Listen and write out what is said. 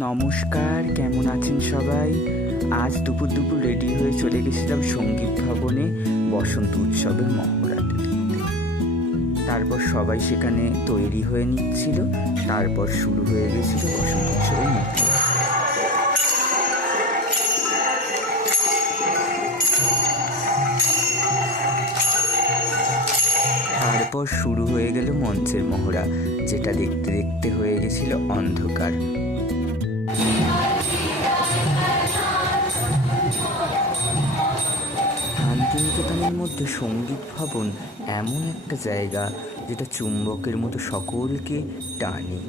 নমস্কার, কেমন আছেন সবাই? আজ দুপুর রেডি হয়ে চলে গেছিলাম সঙ্গীত ভবনে বসন্ত উৎসবের মহড়া দেখতে। তারপর সবাই সেখানে তৈরি হয়ে নিচ্ছিল। তারপর শুরু হয়ে গেছিল বসন্ত উৎসবের মহড়া। তারপর শুরু হয়ে গেল মঞ্চের মহড়া, যেটা দেখতে দেখতে হয়ে গেছিল অন্ধকার। শান্তিনিকেতনের মধ্যে সঙ্গীত ভবন এমন একটা জায়গা যেটা চুম্বকের মতো সকলকে টানে।